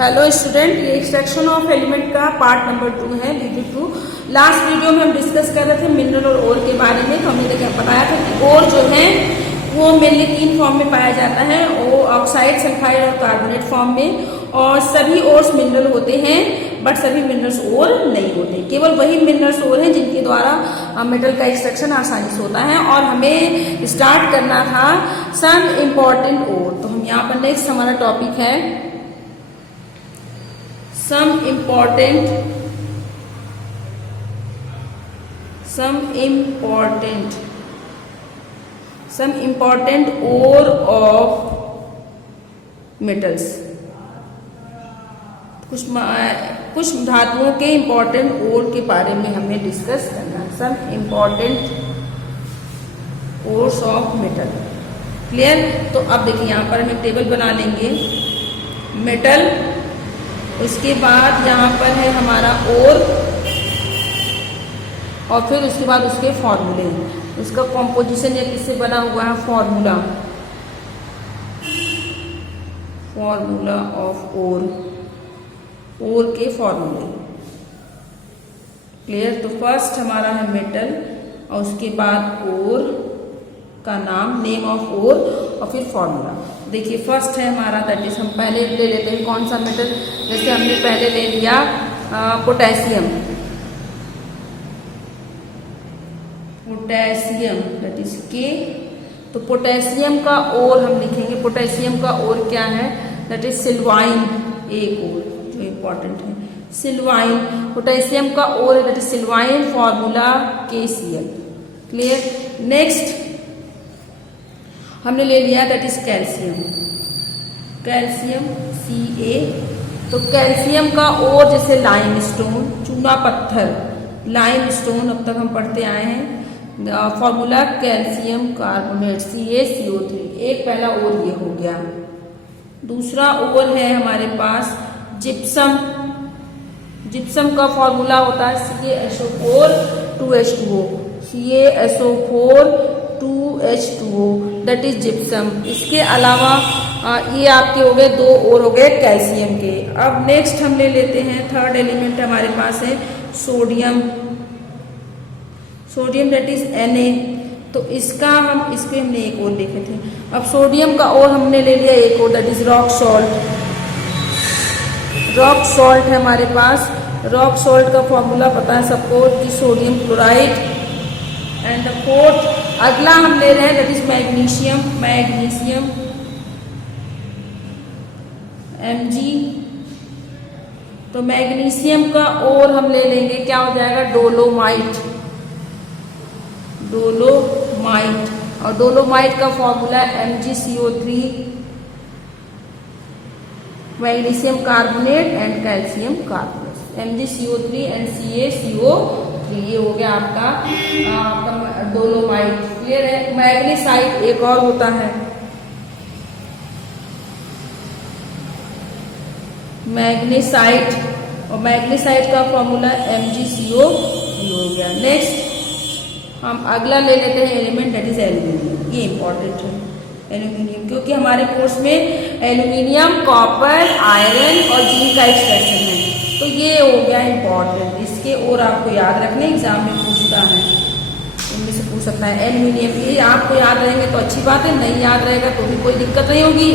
Hello student, ये extraction of element का part number 2 है, वीडियो 2। लास्ट वीडियो में हम डिस्कस कर रहे थे मिनरल और ओर के बारे में। तो हमने देखा बताया था कि ओर जो है वो मेनली 3 फॉर्म में पाया जाता है, वो ऑक्साइड, सल्फाइड और कार्बोनेट फॉर्म में। और सभी ओर्स मिनरल होते हैं, बट सभी मिनरल्स ओर नहीं होते। केवल वही मिनरल्स ओर हैं जिनके द्वारा मेटल का एक्सट्रैक्शन आसानी से होता है। और हमें स्टार्ट करना था सम इम्पॉर्टेंट ओर। तो हम यहाँ पर नेक्स्ट हमारा टॉपिक है some important ore of metals। कुछ धातुओं के इम्पोर्टेंट ओर के बारे में हमें डिस्कस करना है। Some important ores of metal. Clear? तो अब देखिए यहाँ पर हम एक टेबल बना लेंगे। मेटल, उसके बाद यहाँ पर है हमारा ओर, और फिर उसके बाद उसके फॉर्मूले, उसका कॉम्पोजिशन या किससे बना हुआ है, फॉर्मूला ऑफ ओर, ओर के फॉर्मूले। क्लियर? तो फर्स्ट हमारा है मेटल, और उसके बाद ओर का नाम, नेम ऑफ ओर, और फिर फॉर्मूला। देखिए फर्स्ट है हमारा, दैट इज, हम पहले ले लेते हैं कौन सा मेटल। जैसे हमने पहले ले लिया पोटेशियम, दैट इज के। तो पोटेशियम का ओर हम लिखेंगे, पोटेशियम का ओर क्या है, दैट इज सिल्वाइन। एक ओर जो इम्पोर्टेंट है, सिल्वाइन। पोटेशियम का ओर है that is sylvine, formula KCl। Clear? Next हमने ले लिया दैट इज कैल्शियम, Ca। तो कैल्शियम का ओर जैसे लाइमस्टोन, चूना पत्थर, लाइमस्टोन अब तक हम पढ़ते आए हैं। Formula calcium carbonate, CaCO3। एक पहला ओर ये हो गया। दूसरा ओर है हमारे पास जिप्सम। जिप्सम का फॉर्मूला होता है CaSO4 2H2O, CaSO4 2H2O, that is gypsum. इसके अलावा ये आपके हो गए 2 और हो गए कैल्शियम के। अब नेक्स्ट हम ले लेते हैं, थर्ड एलिमेंट हमारे पास है सोडियम, दैट इज Na। तो इसके हमने एक और लिखे थे। अब सोडियम का और हमने ले लिया एक और, that is rock salt. Rock salt है हमारे पास। रॉक सॉल्ट का फॉर्मूला पता है सबको कि sodium chloride. And the fourth, अगला हम ले रहे हैं दैट इज मैग्नीशियम, Mg। तो मैग्नीशियम का और हम ले लेंगे, क्या हो जाएगा, डोलोमाइट। और डोलोमाइट का formula MgCO3, magnesium carbonate and calcium carbonate, MgCO3 and CaCO3। ये हो गया आपका डोलोमाइट। क्लियर है? मैग्नीसाइट एक और होता है, मैग्नीसाइट, और मैग्नीसाइट का फॉर्मूला MgCO3 हो गया। नेक्स्ट हम अगला ले लेते हैं एलिमेंट, दैट इज एल्यूमिनियम। ये इंपॉर्टेंट है एल्यूमिनियम, क्योंकि हमारे कोर्स में एल्यूमिनियम, कॉपर, आयरन और जिंक का एक्सट्रैक्शन है। तो ये हो गया इंपॉर्टेंट। इसके और आपको याद रखने, एग्जाम में पूछता है, इनमें से पूछ सकता है एल्यूमिनियम। ये आपको याद रहेंगे तो अच्छी बात है, नहीं याद रहेगा तो भी कोई दिक्कत नहीं होगी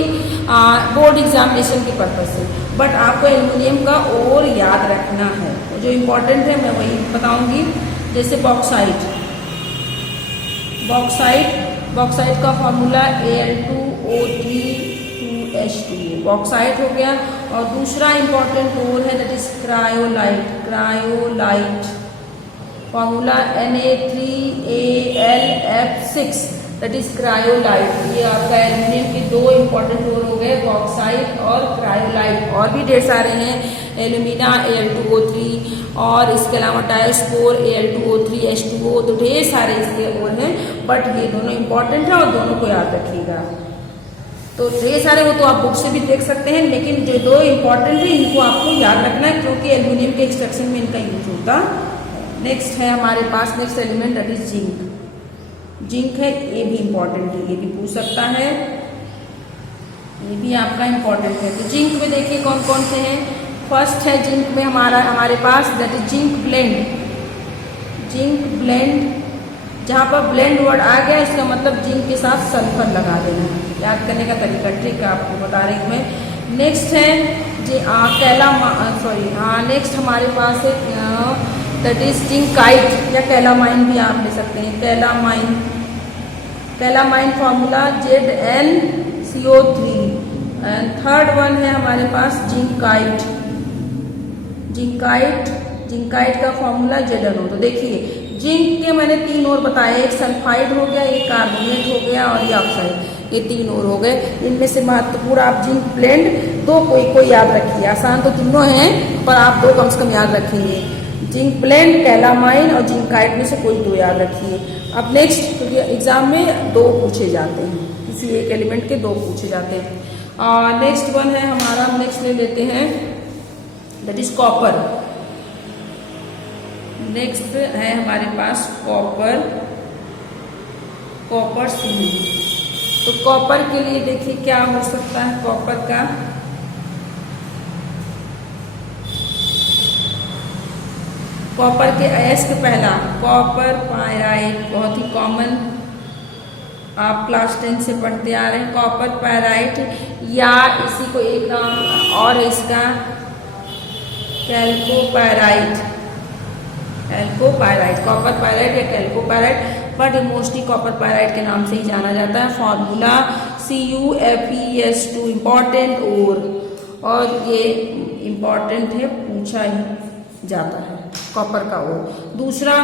बोर्ड एग्जामिनेशन के पर्पज से। बट आपको एल्यूमिनियम का और याद रखना है। तो जो इम्पोर्टेंट है मैं वही बताऊंगी। जैसे बॉक्साइट का फॉर्मूला Al2O3 2H2O, बॉक्साइट हो गया। और दूसरा इंपॉर्टेंट ओर है that is cryolite, formula Na3AlF6, that is cryolite. ये आपका एल्यूमिनियम के 2 इंपॉर्टेंट ओर हो गए, बॉक्साइट और क्रायोलाइट। और भी ढेर सारे हैं, एल्यूमिना Al2O3, और इसके अलावा डायोस्पोर Al2O3H2O। तो ढेर सारे इसके ओर हैं, बट ये दोनों इंपॉर्टेंट है और दोनों को याद रखिएगा। तो ढेर सारे वो तो आप बुक से भी देख सकते हैं, लेकिन जो 2 इंपॉर्टेंट है इनको आपको याद रखना है, क्योंकि एल्यूमिनियम के एक्सट्रैक्शन में इनका यूज होता है। नेक्स्ट है हमारे पास, next element that is zinc. है, ये भी इंपॉर्टेंट है, ये भी पूछ सकता है। ये भी आपका इम्पोर्टेंट है। तो जिंक में देखिए कौन कौन से हैं। फर्स्ट है जिंक में हमारे पास that is zinc blende. Zinc blende, जहाँ पर ब्लेंड वर्ड आ गया इसका मतलब जिंक के साथ सल्फर लगा देना है। याद करने का तरीका ट्रिक आपको बता रही हूँ मैं। नेक्स्ट है नेक्स्ट हमारे पास है दैट इज जिंकाइट या कैलामाइन भी आप ले सकते हैं। Calamine formula ZnCO3। And third one है हमारे पास जिंकाइट। जिंकाइट का फॉर्मूला ZnO। तो देखिए जिंक के मैंने 3 और बताए, एक सल्फाइड हो गया, एक कार्बोनेट हो गया और ये ऑक्साइड, ये 3 और हो गए। इनमें से महत्वपूर्ण आप जिंक ब्लेंड 2 कोई याद रखिए। आसान तो तीनों हैं पर आप 2 कम से कम याद रखेंगे। जिंक ब्लेंड, कैलामाइन और जिंकाइट में से कोई 2 याद रखिए। अब नेक्स्ट, क्योंकि एग्जाम में 2 पूछे जाते हैं, किसी एक एलिमेंट के 2 पूछे जाते हैं। और नेक्स्ट वन है हमारा, नेक्स्ट ले लेते हैं दैट इज कॉपर। नेक्स्ट है हमारे पास कॉपर सी। तो कॉपर के लिए देखिए क्या हो सकता है कॉपर का। कॉपर के एस के पहला कॉपर पायराइट, बहुत ही कॉमन, आप क्लास 10 से पढ़ते आ रहे हैं। कॉपर पायराइट या इसी को एक नाम और इसका कैल्कोपायराइट। कॉपर पायराइट या कैल्कोपायराइट, बट मोस्टली कॉपर पायराइट के नाम से ही जाना जाता है। फॉर्मूला CuFeS2 इम्पॉर्टेंट और ये इम्पॉर्टेंट है, पूछा ही जाता है कॉपर का ओर। दूसरा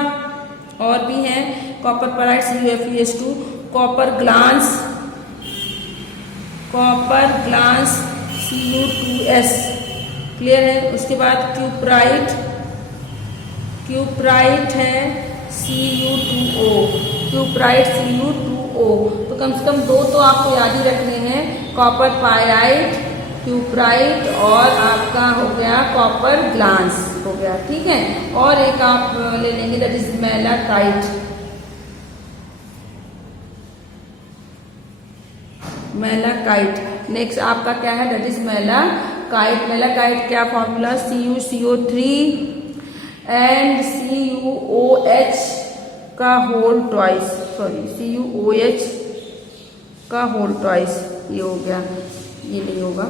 और भी है copper pyrite CuFeS2। Copper glance Cu2S, clear है। उसके बाद क्यूप्राइट है Cu2O, तो कम से कम 2 तो आपको याद ही रखने हैं, कॉपर पायराइट, क्यूप्राइट और आपका हो गया कॉपर ग्लांस हो गया, ठीक है। और एक आप ले लेंगे दैट इज मैलाकाइट। नेक्स्ट आपका क्या है दैट इज मैलाकाइट क्या फॉर्मूला CuCO3 एंड CuOH का होल ट्वाइस, CuOH का होल ट्वाइस, ये हो गया, ये नहीं होगा,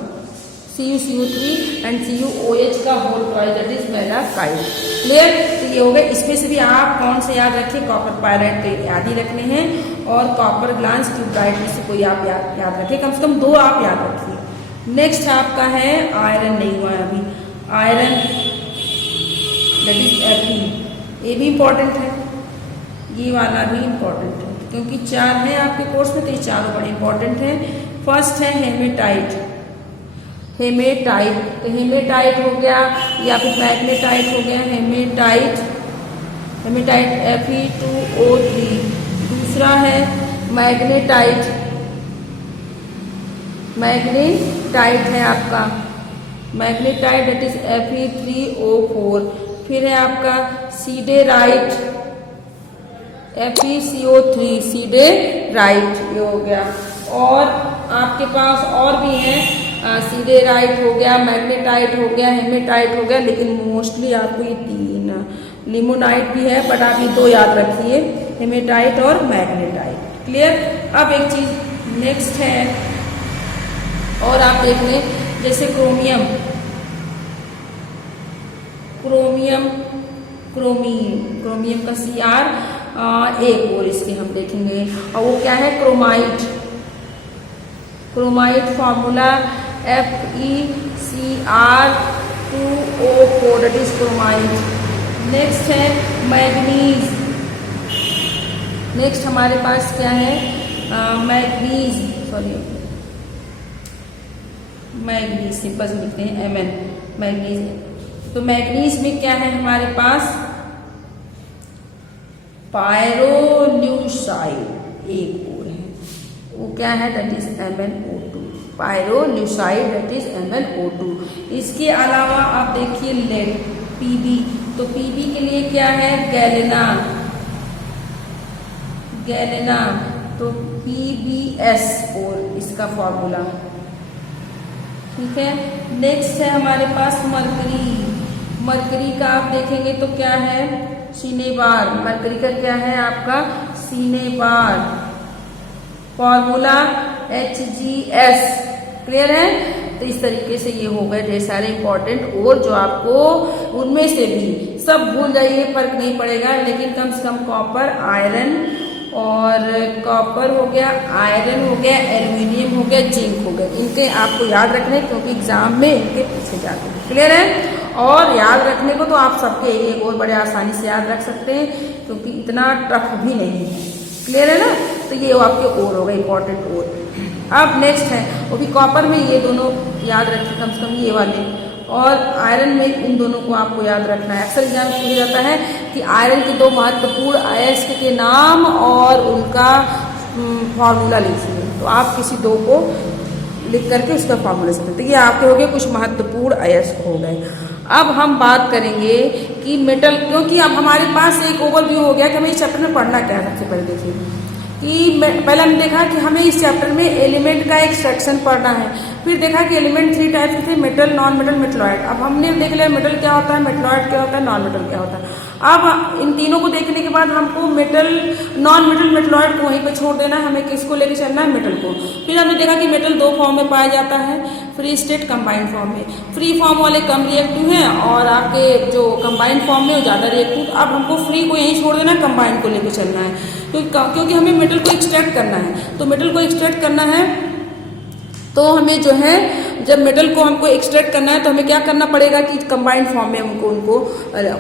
CuCO3 एंड CuOH का whole twice that is malachite, clear. तो ये हो गए। इसमें से भी आप कौन से याद रखिए, कॉपर पायराइट तो याद ही रखने हैं और कॉपर ग्लांस क्यूप्राइट में से कोई आप याद रखिए, कम से कम 2 आप याद रखिए। नेक्स्ट आपका है आयरन, नहीं हुआ है अभी, आयरन दैट इज Fe, ये भी इम्पोर्टेंट है, ये वाला भी इम्पोर्टेंट है क्योंकि 4 हैं आपके कोर्स में, तो ये चारों बड़े इम्पोर्टेंट हैं। फर्स्ट है हेमेटाइट, तो हेमेटाइट हो गया या फिर मैग्नेटाइट हो गया। Haematite Fe2O3। दूसरा है मैग्नेटाइट है आपका, मैग्नेटाइट दैट इज Fe3O4। फिर है आपका सीडेराइट FeCO3, सीडेराइट, ये हो गया। और आपके पास और भी हैं, सीडेराइट हो गया, मैग्नेटाइट हो गया, हेमेटाइट हो गया, लेकिन मोस्टली आपको ये 3, लिमोनाइट भी है, बट आप ये 2 याद रखिए, हेमेटाइट और मैग्नेटाइट, क्लियर। अब एक चीज नेक्स्ट है और आप देख लें, जैसे क्रोमियम का Cr एक और इसके हम देखेंगे, और वो क्या है chromite formula FeCr2O4 that is chromite. Next है मैग्नीज। नेक्स्ट हमारे पास क्या है मैग्नीज, सिंपल से लिखते हैं Mn, मैग्नीज। तो मैग्नीज में क्या है हमारे पास पायरोल्यूसाइड, एक और है, वो क्या है that is MnO2, pyrolusite that is MnO2। इसके अलावा आप देखिए लेड Pb, तो Pb के लिए क्या है गैलेना, तो PbS और इसका फॉर्मूला ठीक है। नेक्स्ट है हमारे पास मरकरी। मरकरी का आप देखेंगे तो क्या है, सिनेबार। मरकरी का क्या है आपका, सिनेबार। Formula HgS। क्लियर है। तो इस तरीके से ये हो गए ढेर सारे इंपॉर्टेंट, और जो आपको उनमें से भी सब भूल जाइए, फर्क नहीं पड़ेगा, लेकिन कम से कम कॉपर, आयरन, और कॉपर हो गया, आयरन हो गया, एल्यूमिनियम हो गया, जिंक हो गया, इनके आपको याद रखने, क्योंकि एग्जाम में इनके पूछे जाते हैं। क्लियर है। और याद रखने को तो आप सबके एक और बड़े आसानी से याद रख सकते हैं, क्योंकि इतना टफ भी नहीं है। क्लियर है ना। तो ये आपके और हो गए इंपॉर्टेंट और। अब नेक्स्ट है, वो भी कॉपर में ये दोनों याद रखिए कम से कम ये वाले, और आयरन में इन दोनों को आपको याद रखना है। अक्सर एग्जाम में पूछा जाता है कि आयरन के दो महत्वपूर्ण अयस्क के नाम और उनका फॉर्मूला लिखिए, तो आप किसी दो को लिख करके उसका फॉर्मूला सकते हैं। तो ये आपके हो गए कुछ महत्वपूर्ण अयस्क हो गए। अब हम बात करेंगे कि मेटल, क्योंकि अब हमारे पास एक ओवरव्यू हो गया कि हमें इस चैप्टर में पढ़ना क्या है। सबसे पहले देखिए कि पहले हमने देखा कि हमें इस चैप्टर में एलिमेंट का एक्सट्रैक्शन पढ़ना है, फिर देखा कि एलिमेंट 3 टाइप्स के थे, मेटल, नॉन मेटल, मेटलॉइड। अब हमने देख लिया मेटल क्या होता है, मेटलॉइड क्या होता है, नॉन मेटल क्या होता है। अब इन तीनों को देखने के बाद हमको मेटल, नॉन मेटल, मेटलॉइड को वहीं पे छोड़ देना है, हमें किसको लेके चलना है, मेटल को। फिर हमने देखा कि मेटल दो फॉर्म में पाया जाता है, फ्री स्टेट, कंबाइंड फॉर्म में। फ्री फॉर्म वाले कम रिएक्टिव हैं और आपके जो कंबाइंड फॉर्म में वो ज़्यादा रिएक्टिव। अब हमको फ्री को यहीं छोड़ देना है, कंबाइंड को लेके चलना है, क्योंकि हमें मेटल को एक्सट्रैक्ट करना है। तो मेटल को एक्सट्रैक्ट करना है तो हमें जो है, जब मेटल को हमको एक्सट्रैक्ट करना है तो हमें क्या करना पड़ेगा कि कंबाइंड फॉर्म में उनको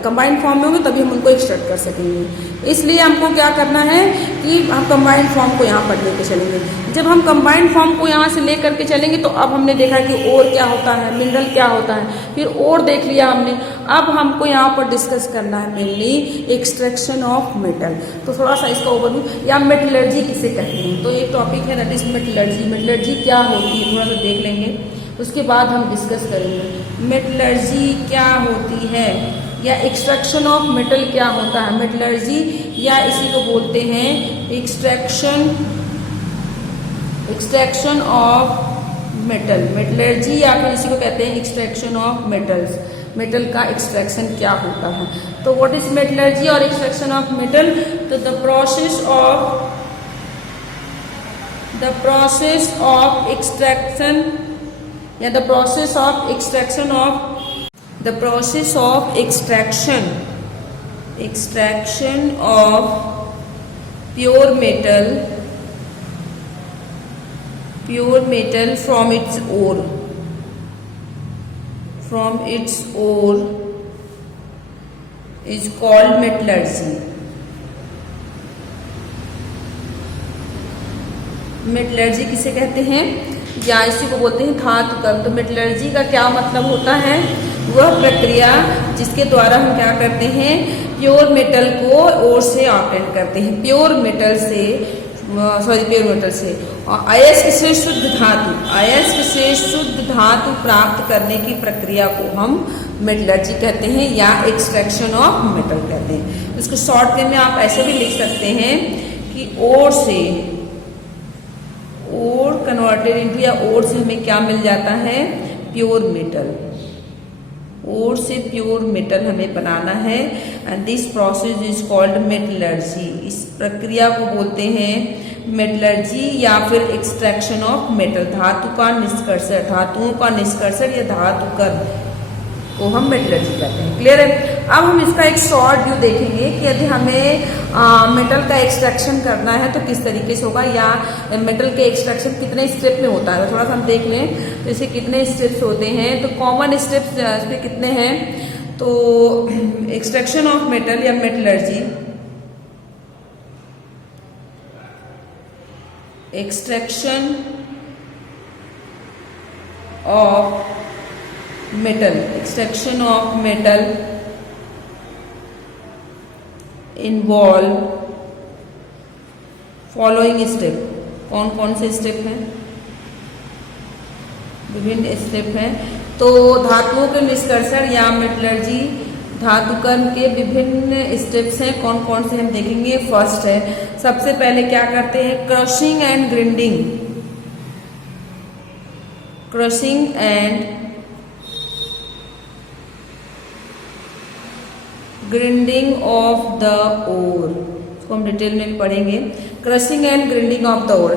कंबाइंड फॉर्म में होंगे तभी हम उनको एक्सट्रैक्ट कर सकेंगे। इसलिए हमको क्या करना है कि हम कंबाइंड फॉर्म को यहाँ पर लेके चलेंगे। जब हम कंबाइंड फॉर्म को यहाँ से ले करके चलेंगे तो अब हमने देखा कि ओर क्या होता है, मिनरल क्या होता है, फिर ओर देख लिया हमने। अब हमको यहाँ पर डिस्कस करना है मेनली एक्सट्रैक्शन ऑफ मेटल। तो थोड़ा सा इसका ओवरव्यू, या मेटलर्जी किसे कहते हैं, तो एक टॉपिक है दैट इज मेटलर्जी। मेटलर्जी क्या होती है थोड़ा सा देख लेंगे, उसके बाद हम डिस्कस करेंगे मेटलर्जी क्या होती है, या एक्सट्रैक्शन ऑफ मेटल क्या होता है। मेटलर्जी, या इसी को बोलते हैं एक्सट्रैक्शन ऑफ मेटल। मेटलर्जी, या फिर इसी को कहते हैं एक्सट्रैक्शन ऑफ मेटल्स। मेटल का एक्सट्रैक्शन क्या होता है। तो व्हाट इज मेटलर्जी और एक्सट्रैक्शन ऑफ मेटल। तो द प्रोसेस ऑफ एक्सट्रैक्शन, या the process of extraction of pure metal from its ore is called metallurgy. Metallurgy किसे कहते हैं, या इसी को बोलते हैं धातुकर्म। तो मेटलर्जी का क्या मतलब होता है, वह प्रक्रिया जिसके द्वारा हम क्या करते हैं, प्योर मेटल को ओर से ऑपरेट करते हैं। प्योर मेटल से अयस्क से शुद्ध धातु प्राप्त करने की प्रक्रिया को हम मेटलर्जी कहते हैं, या एक्सट्रैक्शन ऑफ मेटल कहते हैं। इसको शॉर्ट वे में आप ऐसे भी लिख सकते हैं कि ओर कन्वर्टेड इनटू, या ओर से हमें क्या मिल जाता है, प्योर मेटल। ओर से प्योर मेटल हमें बनाना है, and this process is called metallurgy. इस प्रक्रिया को बोलते हैं मेटलर्जी, या फिर एक्सट्रैक्शन ऑफ मेटल। धातुओं का निष्कर्षण या धातुकर्म को हम मेटलर्जी कहते हैं। क्लियर है। अब हम इसका एक शॉर्ट व्यू देखेंगे कि यदि हमें मेटल का एक्सट्रैक्शन करना है तो किस तरीके से होगा, या मेटल के एक्सट्रैक्शन कितने स्टेप में होता है। तो थोड़ा सा हम देख लें तो इसे कितने स्टेप्स होते हैं। तो कॉमन स्टेप्स इसमें कितने हैं, तो एक्सट्रैक्शन ऑफ मेटल या metallurgy, extraction of metal involve following step. कौन कौन से स्टेप हैं, विभिन्न स्टेप हैं। तो धातुओं के निष्कर्षण या मेटलर्जी धातुकर्म के विभिन्न स्टेप्स हैं। कौन कौन से हम देखेंगे। फर्स्ट है, सबसे पहले क्या करते हैं, crushing and grinding. Crushing and grinding of the ore, इसको हम डिटेल में पढ़ेंगे। Crushing and grinding of the ore,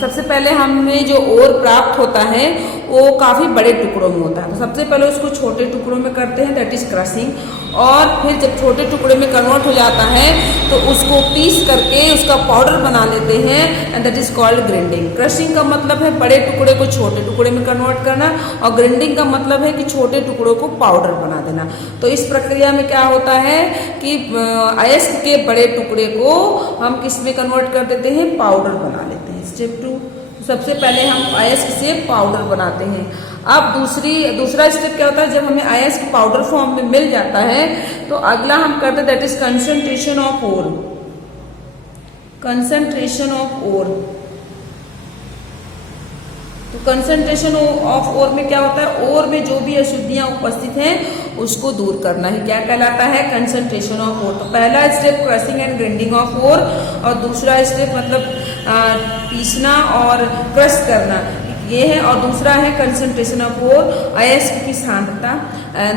सबसे पहले हमें जो ओर प्राप्त होता है वो काफ़ी बड़े टुकड़ों में होता है, तो सबसे पहले उसको छोटे टुकड़ों में करते हैं, दैट इज क्रशिंग। और फिर जब छोटे टुकड़े में कन्वर्ट हो जाता है तो उसको पीस करके उसका पाउडर बना लेते हैं, and that is called grinding. Crushing का मतलब है बड़े टुकड़े को छोटे टुकड़े में कन्वर्ट करना, और ग्राइंडिंग का मतलब है कि छोटे टुकड़ों को पाउडर बना देना। तो इस प्रक्रिया में क्या होता है कि अयस्क के बड़े टुकड़े को हम किस में कन्वर्ट कर देते हैं, पाउडर बना लेते हैं। स्टेप 2, सबसे पहले हम अयस्क से पाउडर बनाते हैं। अब दूसरा स्टेप क्या होता है, जब हमें अयस्क पाउडर फॉर्म में मिल जाता है तो अगला हम करते हैं that is concentration of ore. Concentration of ore, तो कंसंट्रेशन ऑफ ओर में क्या होता है, ओर में जो भी अशुद्धियां उपस्थित हैं उसको दूर करना ही क्या कहलाता है, कंसंट्रेशन ऑफ ओर। तो पहला step crushing and grinding of ore, और दूसरा स्टेप मतलब पीसना और क्रश करना ये है, और दूसरा है कंसंट्रेशन ऑफ ओर, अयस्क की सांद्रता।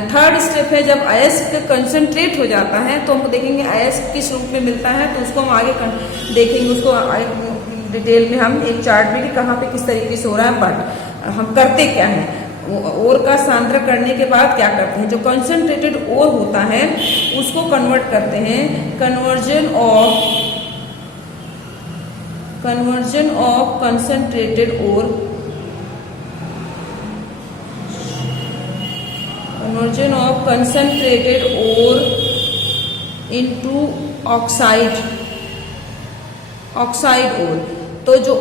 थर्ड स्टेप है जब अयस्क कंसंट्रेट हो जाता है तो हम देखेंगे अयस्क किस रूप में मिलता है, तो उसको हम आगे देखेंगे, उसको डिटेल में हम एक चार्ट में कि कहाँ पे किस तरीके से हो रहा है। बट हम करते क्या है, ओर का सांद्र करने के बाद क्या करते हैं, जो कंसंट्रेटेड ओर होता है उसको कन्वर्ट करते हैं, conversion of concentrated ore, conversion of concentrated ore into oxide ore. तो जो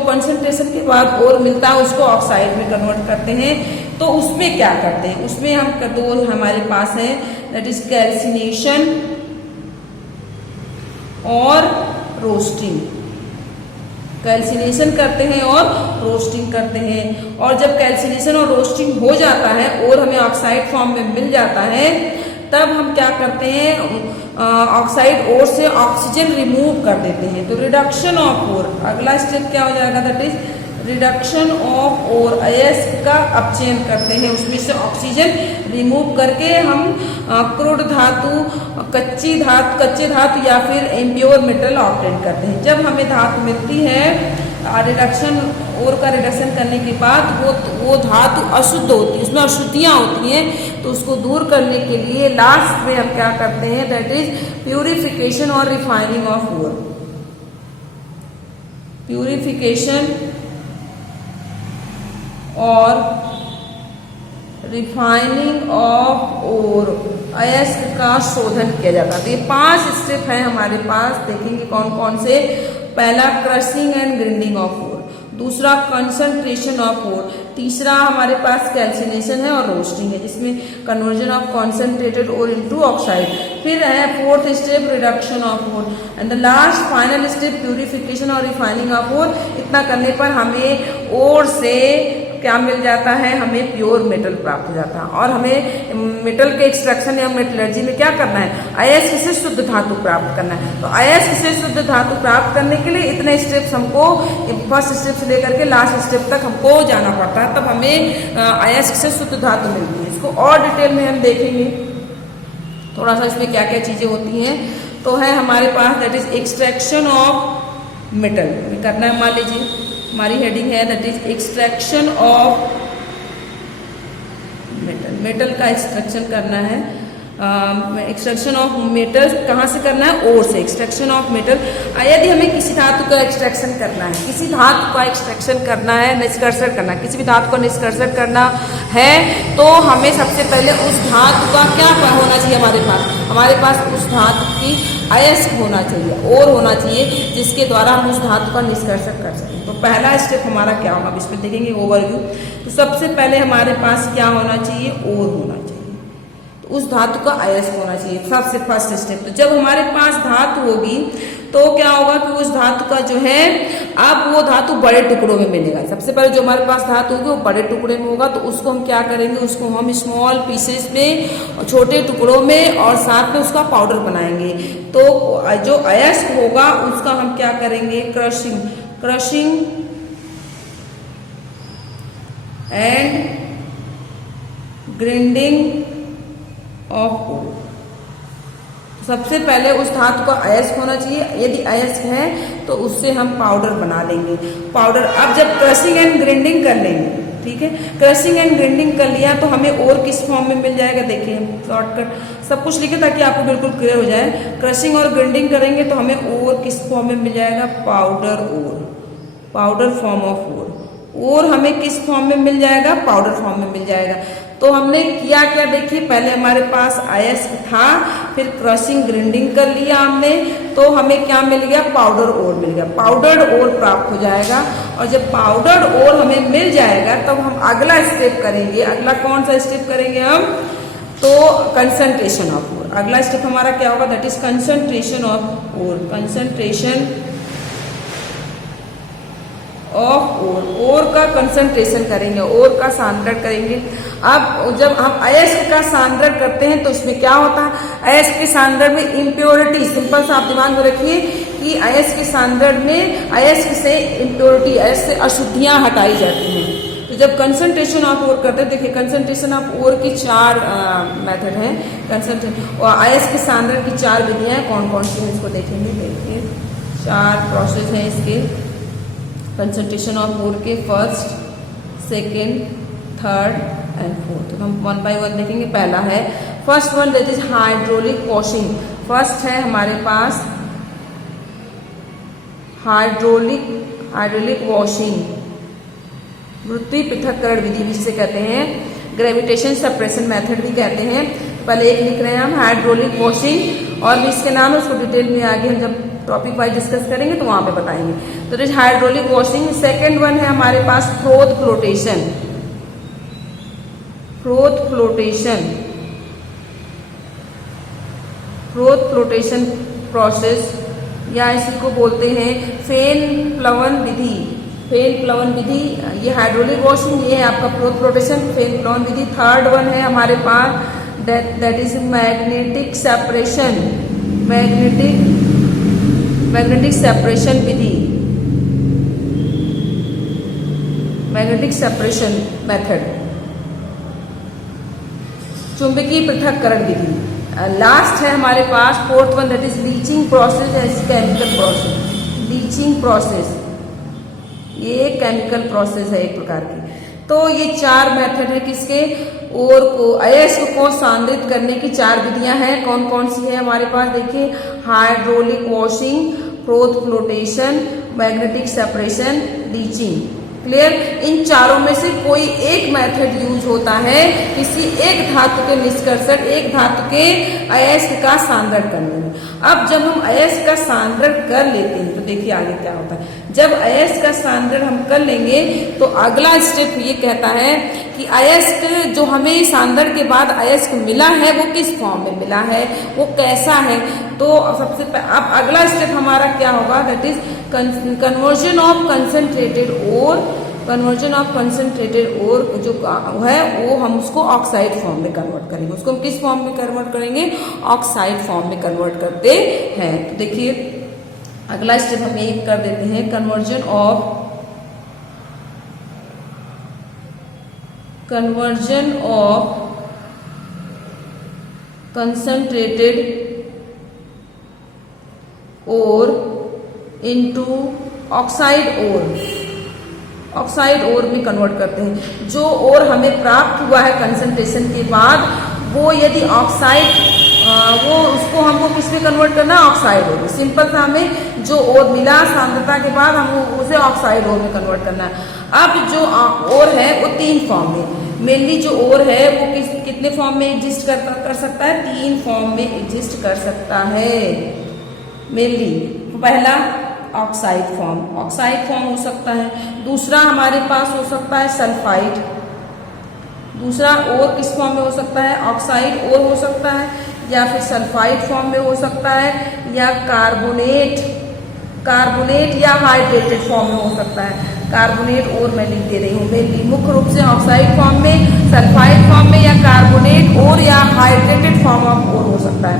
कंसंट्रेशन के बाद ओर मिलता है उसको ऑक्साइड में कन्वर्ट करते हैं। तो उसमें क्या करते हैं, उसमें हम दो हमारे पास है, दैट इज कैल्सिनेशन और रोस्टिंग। कैल्सिनेशन करते हैं और रोस्टिंग करते हैं, और जब कैल्सिनेशन और रोस्टिंग हो जाता है और हमें ऑक्साइड फॉर्म में मिल जाता है, तब हम क्या करते हैं, ऑक्साइड ओर से ऑक्सीजन रिमूव कर देते हैं। तो रिडक्शन ऑफ ओर, अगला स्टेप क्या हो जाएगा, that is reduction of ore. अयस्क का अपचयन करते हैं, उसमें से ऑक्सीजन रिमूव करके हम क्रूड धातु, कच्चे धातु या फिर इम्प्योर मेटल ऑब्टेन करते हैं। जब हमें धातु मिलती है, रिडक्शन ओर का रिडक्शन करने के बाद वो धातु अशुद्ध होती है, उसमें अशुद्धियाँ होती हैं, तो उसको दूर करने के लिए लास्ट में हम क्या करते हैं, दैट इज प्यूरिफिकेशन और रिफाइनिंग ऑफ ओर। प्यूरिफिकेशन और रिफाइनिंग ऑफ ओर, अयस्क का शोधन किया जाता है। तो ये 5 स्टेप हैं हमारे पास, देखेंगे कौन कौन से। पहला crushing and grinding of ore, दूसरा कंसंट्रेशन ऑफ ओर, तीसरा हमारे पास कैल्सिनेशन है और रोस्टिंग है जिसमें conversion of concentrated ore into oxide. फिर है fourth step reduction of ore, and the last final step purification और रिफाइनिंग ऑफ ओर। इतना करने पर हमें ओर से क्या मिल जाता है, हमें प्योर मेटल प्राप्त हो जाता है। और हमें मेटल के एक्सट्रैक्शन या मेटलर्जी में क्या करना है, अयस्क से शुद्ध धातु प्राप्त करना है। तो अयस्क से शुद्ध धातु प्राप्त करने के लिए इतने स्टेप्स हमको, फर्स्ट स्टेप से लेकर के लास्ट स्टेप तक हमको जाना पड़ता है, तब हमें अयस्क से शुद्ध धातु मिलती है। इसको और डिटेल में हम देखेंगे थोड़ा सा, इसमें क्या क्या चीजें होती हैं। तो है हमारे पास that is extraction of metal करना है। मान लीजिए हमारी हेडिंग है that is extraction of metal, metal का एक्सट्रैक्शन करना है। एक्सट्रैक्शन ऑफ मेटल कहाँ से करना है, ओर से। एक्सट्रैक्शन ऑफ मेटल, यदि हमें किसी धातु का एक्सट्रैक्शन करना है, किसी धातु का एक्सट्रैक्शन करना है, निष्कर्षण करना है, किसी भी धातु का निष्कर्षण करना है, तो हमें सबसे पहले उस धातु का क्या होना चाहिए, हमारे पास उस धातु की अयस्क होना चाहिए, ओर होना चाहिए, जिसके द्वारा हम उस धातु का निष्कर्षण कर सकें। तो पहला स्टेप हमारा क्या होगा, अब इसमें देखेंगे ओवरव्यू। तो सबसे पहले हमारे पास क्या होना चाहिए, ओर होना चाहिए, तो उस धातु का अयस्क होना चाहिए, सबसे फर्स्ट स्टेप। तो जब हमारे पास धातु होगी तो क्या होगा कि उस धातु का जो है, अब वो धातु बड़े टुकड़ों में मिलेगा। सबसे पहले जो हमारे पास धातु होगी वो बड़े टुकड़े में होगा, तो उसको हम क्या करेंगे, उसको हम स्मॉल पीसेस में, छोटे टुकड़ों में, और साथ में उसका पाउडर बनाएंगे। तो जो अयस्क होगा उसका हम क्या करेंगे, crushing and grinding of ore. सबसे पहले उस धातु का अयस्क होना चाहिए, यदि अयस्क है तो उससे हम पाउडर बना लेंगे। पाउडर अब जब क्रशिंग एंड ग्राइंडिंग कर लेंगे, ठीक है, क्रशिंग एंड ग्राइंडिंग कर लिया तो हमें और किस फॉर्म में मिल जाएगा, देखिए शॉर्टकट सब कुछ लिखे ताकि आपको बिल्कुल क्लियर हो जाए। क्रशिंग और ग्राइंडिंग करेंगे तो हमें और किस फॉर्म में मिल जाएगा, powder ore, powder form of ore. और हमें किस फॉर्म में मिल जाएगा, पाउडर फॉर्म में मिल जाएगा। तो हमने किया क्या, देखिए पहले हमारे पास अयस्क था, फिर क्रशिंग ग्राइंडिंग कर लिया हमने, तो हमें क्या मिल गया, पाउडर ओर मिल गया, पाउडर्ड ओर प्राप्त हो जाएगा। और जब पाउडर्ड ओर हमें मिल जाएगा तब हम अगला स्टेप करेंगे। अगला कौन सा स्टेप करेंगे हम, तो कंसंट्रेशन ऑफ ओर। अगला स्टेप हमारा क्या होगा, that is concentration of ore, concentration of ore. Ore का कंसंट्रेशन करेंगे, ओर का सांद्रण करेंगे। अब जब हम अयस्क का सांद्रण करते हैं तो इसमें क्या होता है, अयस्क के सांद्रण में इम्प्योरिटी, सिंपल सा आप दिमाग में रखिए कि अयस्क के सांद्रण में अयस्क से इम्प्योरिटी, अयस्क से अशुद्धियां हटाई जाती हैं। तो जब कंसंट्रेशन ऑफ ओर करते हैं, देखिए कंसंट्रेशन ऑफ ओर की 4 मेथड हैं, कंसंट्रेशन और अयस्क के सांद्रण की 4 विधियां हैं। कौन कौन सी हैं इसको देखेंगे, देखिए 4 प्रोसेस हैं इसके कंसंट्रेशन ऑफ ओर के, first, second, third and fourth. तो हम 1 बाय 1 देखेंगे। पहला है first one, that is hydraulic washing. First है हमारे पास हाइड्रोलिक वॉशिंग, वृत्तीय पृथक्करण विधि जिसे कहते हैं, ग्रेविटेशन सप्रेशन मेथड भी कहते हैं। पहले एक लिख रहे हैं हम हाइड्रोलिक वॉशिंग, और भी इसके नाम है, उसको डिटेल में आगे हम जब टॉपिक वाइज डिस्कस करेंगे तो वहां पे बताएंगे। तो this hydraulic washing. Second one है हमारे पास froth flotation, froth flotation, froth flotation process, या इसी को बोलते हैं फेन प्लवन विधि। फेन प्लवन विधि, ये हाइड्रोलिक वॉशिंग, ये है आपका फ्रोथ फ्लोटेशन, फेन प्लवन विधि। थर्ड वन है हमारे पास that is magnetic separation, magnetic separation विधि, मैग्नेटिक सेपरेशन मेथड, चुंबकीय पृथक्करण विधि। लास्ट है हमारे पास fourth one, that is leaching process, chemical process, leaching process, ये केमिकल प्रोसेस है एक प्रकार की। तो ये 4 मेथड है किसके, ओर को, अयस्क को सांद्रित करने की 4 विधियां हैं। कौन कौन सी है हमारे पास, देखिए hydraulic washing, froth flotation, magnetic separation, leaching. Clear. इन चारों में से कोई एक मेथड यूज होता है किसी एक धातु के निष्कर्षण, एक धातु के अयस्क का सांद्रण करने में। अब जब हम अयस्क का सांद्रण कर लेते हैं तो देखिए आगे क्या होता है। जब अयस्क का सांद्रण हम कर लेंगे तो अगला स्टेप ये कहता है कि अयस्क जो हमें सांद्रण के बाद अयस्क मिला है वो किस फॉर्म में मिला है, वो कैसा है। तो सबसे अब अगला स्टेप हमारा क्या होगा, that is conversion of concentrated ore, conversion of concentrated ore जो है वो हम उसको ऑक्साइड फॉर्म में कन्वर्ट करेंगे। उसको हम किस फॉर्म में कन्वर्ट करेंगे, ऑक्साइड फॉर्म में कन्वर्ट करते हैं। तो देखिए अगला स्टेप हम ये कर देते हैं, conversion of concentrated ore into oxide ore, oxide ore में कन्वर्ट करते हैं। जो ओर हमें प्राप्त हुआ है कंसंट्रेशन के बाद वो यदि ऑक्साइड, वो उसको हमको किस में कन्वर्ट करना है, ऑक्साइड ओर में। सिंपल सा हमें जो ओर मिला सांद्रता के बाद हम उसे ऑक्साइड ओर में कन्वर्ट करना है। अब जो ओर है वो 3 फॉर्म में, मेनली जो ओर है वो कितने फॉर्म में एग्जिस्ट कर सकता है, 3 फॉर्म में एग्जिस्ट कर सकता है मेनली। पहला ऑक्साइड फॉर्म हो सकता है। दूसरा हमारे पास हो सकता है सल्फाइड। दूसरा और किस फॉर्म में हो सकता है, ऑक्साइड और हो सकता है, या फिर सल्फाइड फॉर्म में हो सकता है, या कार्बोनेट या हाइड्रेटेड फॉर्म में हो सकता है। कार्बोनेट और मैं लिख दे रही हूँ, मेनली मुख्य रूप से ऑक्साइड फॉर्म में, सल्फाइड फॉर्म में, या कार्बोनेट और या हाइड्रेटेड फॉर्म ऑफ और हो सकता है।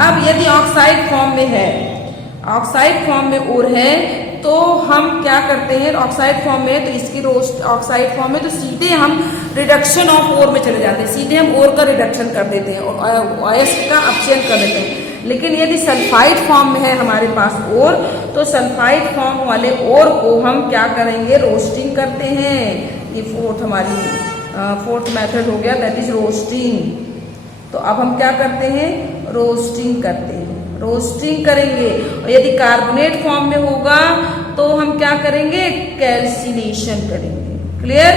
अब यदि ऑक्साइड फॉर्म में है, ऑक्साइड फॉर्म में और है तो हम क्या करते हैं, ऑक्साइड फॉर्म में, तो इसकी रोस्ट ऑक्साइड फॉर्म में, तो सीधे हम रिडक्शन ऑफ ओर में चले जाते हैं, सीधे हम ओर का रिडक्शन कर देते हैं और अयस्क का अपचयन कर देते हैं। लेकिन यदि सल्फाइड फॉर्म में है हमारे पास ओर, तो सल्फाइड फॉर्म वाले ओर को हम क्या करेंगे, रोस्टिंग करते हैं। ये फोर्थ मेथड हो गया, दैट इज रोस्टिंग। तो अब हम क्या करते हैं, रोस्टिंग करते हैं, रोस्टिंग करेंगे। और यदि कार्बोनेट फॉर्म में होगा तो हम क्या करेंगे, कैल्सिनेशन करेंगे। क्लियर,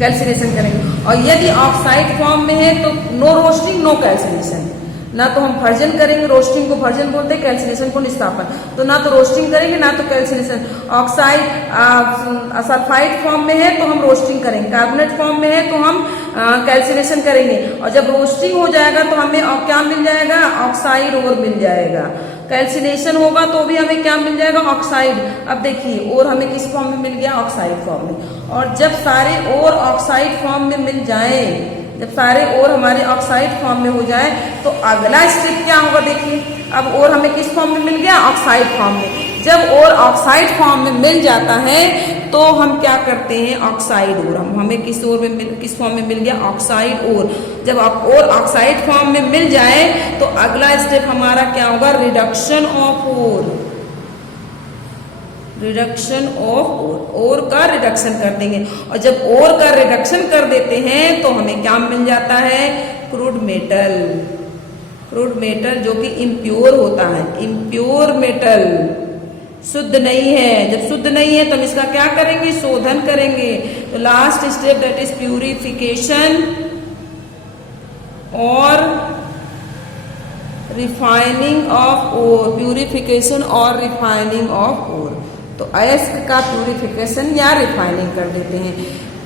कैल्सिनेशन करेंगे। और यदि ऑक्साइड फॉर्म में है तो नो रोस्टिंग नो कैल्सिनेशन, ना तो हम भर्जन करेंगे, रोस्टिंग को भर्जन बोलते हैं, कैल्सिनेशन को निस्तापन, तो ना तो रोस्टिंग करेंगे ना तो कैल्सिनेशन। ऑक्साइड सल्फाइड फॉर्म में है तो हम रोस्टिंग करेंगे, कार्बोनेट फॉर्म में है तो हम कैल्सिनेशन करेंगे। और जब रोस्टिंग हो जाएगा तो हमें क्या मिल जाएगा, ऑक्साइड और मिल जाएगा। कैल्सिनेशन होगा तो भी हमें क्या मिल जाएगा, ऑक्साइड। अब देखिए और हमें किस फॉर्म में मिल गया, ऑक्साइड फॉर्म में। और जब सारे और ऑक्साइड फॉर्म में मिल जाए, जब सारे और हमारे ऑक्साइड फॉर्म में हो जाए, तो अगला स्टेप क्या होगा, देखिए अब और हमें किस फॉर्म में मिल गया, ऑक्साइड फॉर्म में। जब और ऑक्साइड फॉर्म में मिल जाता है तो हम क्या करते हैं, ऑक्साइड और, हमें किस फॉर्म में मिल गया, ऑक्साइड और। जब और ऑक्साइड फॉर्म में मिल जाए तो अगला स्टेप हमारा क्या होगा, reduction of ore, reduction of ore का रिडक्शन कर देंगे। और जब ओर का रिडक्शन कर देते हैं तो हमें क्या मिल जाता है, क्रूड मेटल। क्रूड मेटल जो कि इम्प्योर होता है, इम्प्योर मेटल, शुद्ध नहीं है। जब शुद्ध नहीं है तो हम इसका क्या करेंगे, शोधन करेंगे। तो last step that is purification और रिफाइनिंग ऑफ ओर, प्यूरिफिकेशन और रिफाइनिंग ऑफ ओर। तो अयस्क का प्यूरिफिकेशन या रिफाइनिंग कर देते हैं।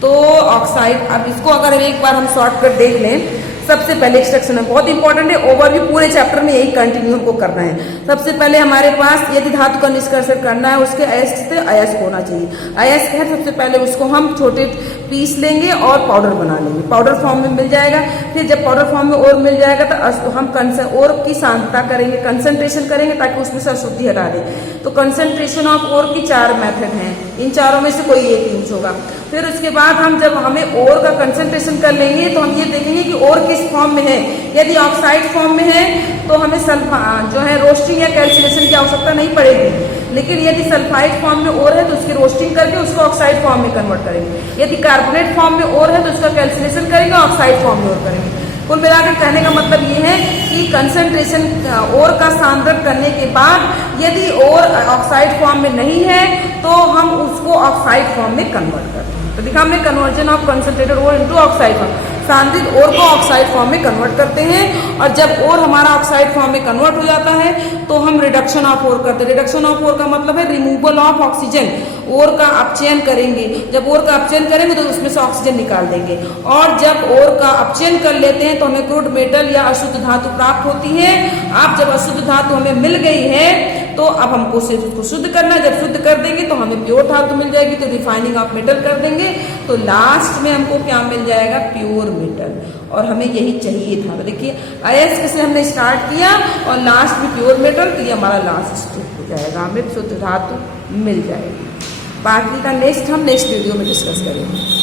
तो ऑक्साइड, अब इसको अगर एक बार हम शॉर्टकट देख लें, सबसे पहले एक्सट्रैक्शन है बहुत इंपॉर्टेंट है, ओवरव्यू पूरे चैप्टर में यही कंटिन्यू को करना है। सबसे पहले हमारे पास यदि धातु का निष्कर्षण करना है, उसके अयस्क से अयस्क होना चाहिए। अयस्क है, सबसे पहले उसको हम छोटे पीस लेंगे और पाउडर बना लेंगे, पाउडर फॉर्म में मिल जाएगा। फिर जब पाउडर फॉर्म में और मिल जाएगा तो हम और की सांद्रता करेंगे, कंसंट्रेशन करेंगे ताकि उसमें से अशुद्धि हटा दें। तो कंसंट्रेशन ऑफ ओर की 4 मेथड हैं, इन चारों में से कोई एक यूज होगा। फिर उसके बाद हम जब हमें ओर का कंसंट्रेशन कर लेंगे तो हम ये देखेंगे कि ओर किस फॉर्म में है। यदि ऑक्साइड फॉर्म में है तो हमें जो है रोस्टिंग या कैल्सिनेशन की आवश्यकता नहीं पड़ेगी। लेकिन यदि सल्फाइड फॉर्म में ओर है तो उसकी रोस्टिंग करके उसको ऑक्साइड फॉर्म में कन्वर्ट करेंगे। यदि कार्बोनेट फॉर्म में ओर है तो उसका कैल्सिनेशन करेंगे, ऑक्साइड फॉर्म में ओर करेंगे। कुल मिलाकर कहने का मतलब ये है कि कंसंट्रेशन ओर का सांद्रण करने के बाद यदि ओर ऑक्साइड फॉर्म में नहीं है तो हम उसको ऑक्साइड फॉर्म में कन्वर्ट करते हैं। तो देखा हमने, conversion of concentrated ore into oxide form, सांद्रित ओर को ऑक्साइड फॉर्म में कन्वर्ट करते हैं। और जब ओर हमारा ऑक्साइड फॉर्म में कन्वर्ट हो जाता है तो हम रिडक्शन ऑफ ओर करते हैं। रिडक्शन ऑफ ओर का मतलब है रिमूवल ऑफ ऑक्सीजन, ओर का अपचयन करेंगे। जब ओर का अपचयन करेंगे तो उसमें से ऑक्सीजन निकाल देंगे। और जब ओर का अपचयन कर लेते हैं तो हमें क्रूड मेटल या अशुद्ध धातु प्राप्त होती है। अब जब अशुद्ध धातु हमें मिल गई है तो अब हमको सिर्फ उसको शुद्ध करना है। जब शुद्ध कर देंगे तो हमें प्योर धातु मिल जाएगी, तो रिफाइनिंग ऑफ मेटल कर देंगे तो लास्ट में हमको क्या मिल जाएगा, प्योर मेटल। और हमें यही चाहिए था। तो देखिए अयस्क से हमने स्टार्ट किया और लास्ट में प्योर मेटल, तो ये हमारा लास्ट स्टेप हो जाएगा, हमें शुद्ध धातु मिल जाएगी। बाकी का नेक्स्ट हम नेक्स्ट वीडियो में डिस्कस करेंगे।